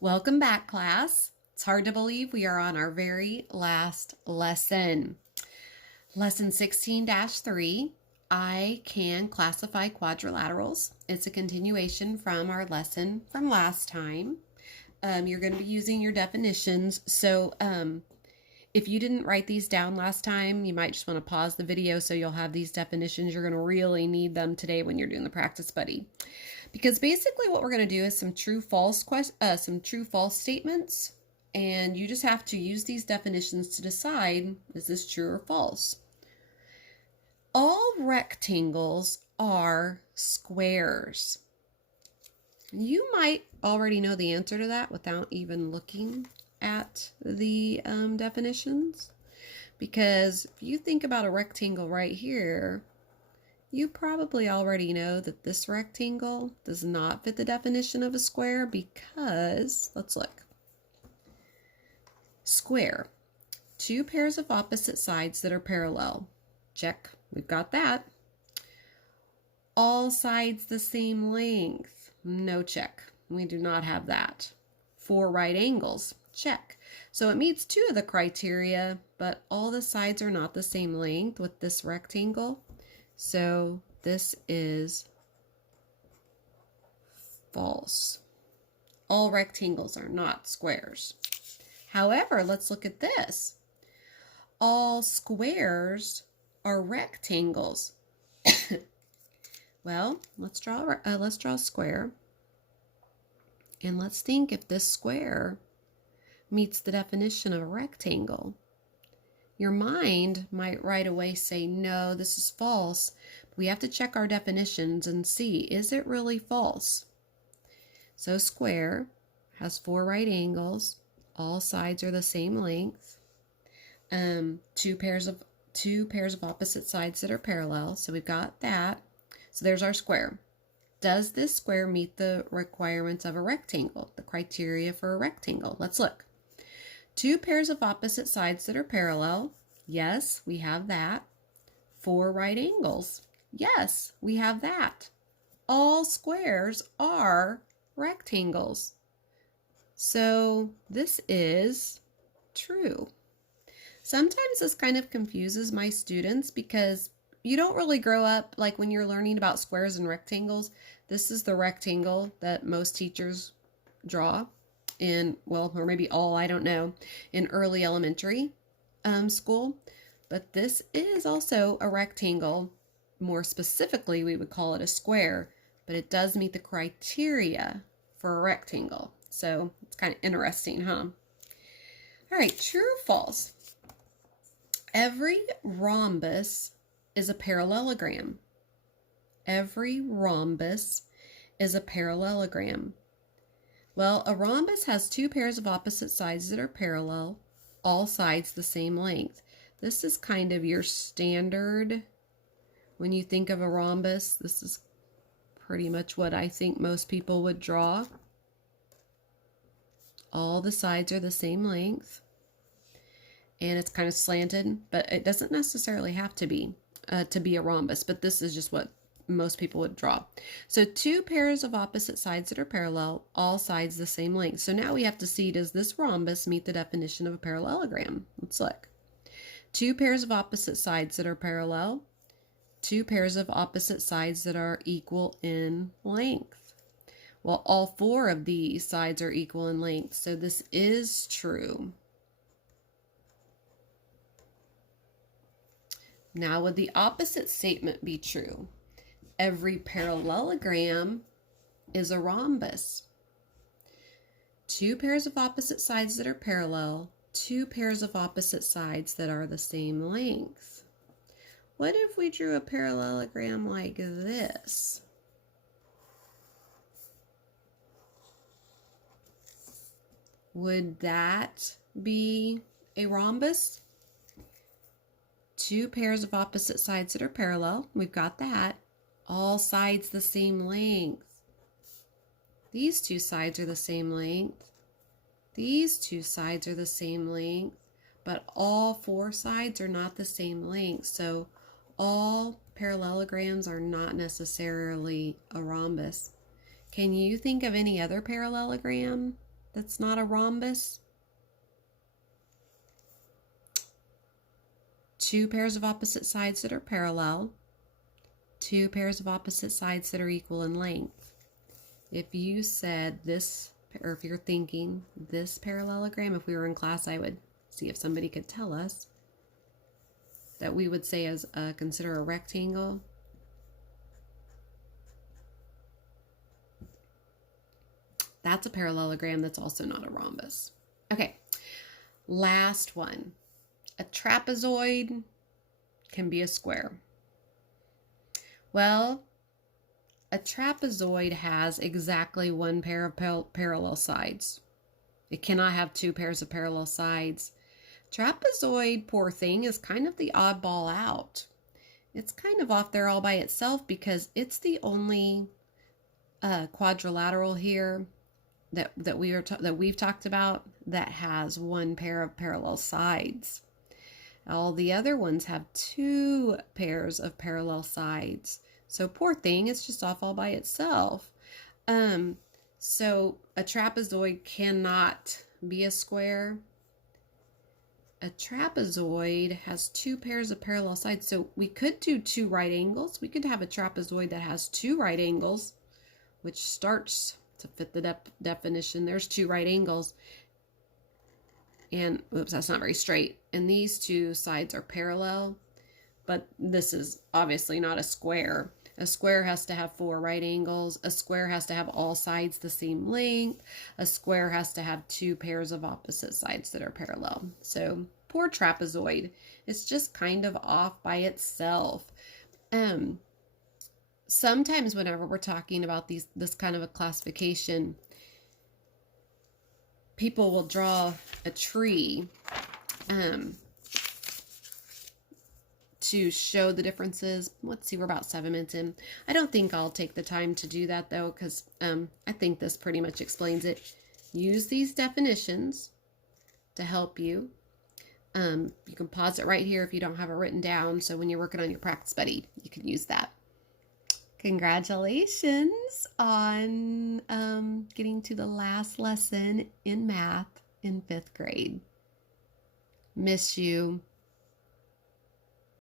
Welcome back, class. It's hard to believe we are on our very last lesson. Lesson 16-3, I can classify quadrilaterals. It's a continuation from our lesson from last time. You're going to be using your definitions. So if you didn't write these down last time, you might just want to pause the video so you'll have these definitions. You're going to really need them today when you're doing the practice buddy. Because basically what we're going to do is some true false statements, and you just have to use these definitions to decide, is this true or false? All rectangles are squares. You might already know the answer to that without even looking at the definitions, because if you think about a rectangle right here, you probably already know that this rectangle does not fit the definition of a square because, let's look. Square, two pairs of opposite sides that are parallel. Check, we've got that. All sides the same length. No check, we do not have that. Four right angles. Check. So it meets two of the criteria, but all the sides are not the same length with this rectangle. So this is false. All rectangles are not squares. However, let's look at this. All squares are rectangles. Well, let's draw a square. And let's think if this square meets the definition of a rectangle. Your mind might right away say, no, this is false. We have to check our definitions and see, is it really false? So square has four right angles. All sides are the same length. Two pairs of opposite sides that are parallel. So we've got that. So there's our square. Does this square meet the requirements of a rectangle? The criteria for a rectangle. Let's look. Two pairs of opposite sides that are parallel. Yes, we have that. Four right angles. Yes, we have that. All squares are rectangles. So this is true. Sometimes this kind of confuses my students because you don't really grow up, like when you're learning about squares and rectangles, this is the rectangle that most teachers draw in, well, or maybe all, I don't know, in early elementary school. But this is also a rectangle. More specifically, we would call it a square, but it does meet the criteria for a rectangle. So it's kind of interesting, huh? All right, true or false? Every rhombus is a parallelogram. Every rhombus is a parallelogram. Well, a rhombus has two pairs of opposite sides that are parallel, all sides the same length. This is kind of your standard. When you think of a rhombus, this is pretty much what I think most people would draw. All the sides are the same length. And it's kind of slanted, but it doesn't necessarily have to be a rhombus, but this is just what most people would draw. So two pairs of opposite sides that are parallel, all sides the same length. So now we have to see, does this rhombus meet the definition of a parallelogram? Let's look. Two pairs of opposite sides that are parallel, two pairs of opposite sides that are equal in length. Well, all four of these sides are equal in length, so this is true. Now, would the opposite statement be true? Every parallelogram is a rhombus. Two pairs of opposite sides that are parallel, two pairs of opposite sides that are the same length. What if we drew a parallelogram like this? Would that be a rhombus? Two pairs of opposite sides that are parallel. We've got that. All sides the same length. These two sides are the same length. These two sides are the same length, but all four sides are not the same length. So all parallelograms are not necessarily a rhombus. Can you think of any other parallelogram? that's not a rhombus? Two pairs of opposite sides that are parallel, two pairs of opposite sides that are equal in length. If you said this, or if you're thinking this parallelogram, if we were in class, I would see if somebody could tell us that we would say as consider a rectangle. That's a parallelogram that's also not a rhombus. Okay, last one. A trapezoid can be a square. Well, a trapezoid has exactly one pair of parallel sides. It cannot have two pairs of parallel sides. Trapezoid, poor thing, is kind of the oddball out. It's kind of off there all by itself because it's the only quadrilateral here that we've talked about that has one pair of parallel sides. All the other ones have two pairs of parallel sides. So poor thing, it's just off all by itself. So a trapezoid cannot be a square. A trapezoid has two pairs of parallel sides. So we could do two right angles. We could have a trapezoid that has two right angles, which starts to fit the definition. There's two right angles. And, oops, that's not very straight. And these two sides are parallel, but this is obviously not a square. A square has to have four right angles. A square has to have all sides the same length. A square has to have two pairs of opposite sides that are parallel. So poor trapezoid. It's just kind of off by itself. Sometimes whenever we're talking about this kind of a classification, people will draw a tree to show the differences. Let's see, we're about 7 minutes in. I don't think I'll take the time to do that though, because I think this pretty much explains it. Use these definitions to help you. You can pause it right here if you don't have it written down, so when you're working on your practice buddy, you can use that. Congratulations on getting to the last lesson in math in 5th grade. Miss you.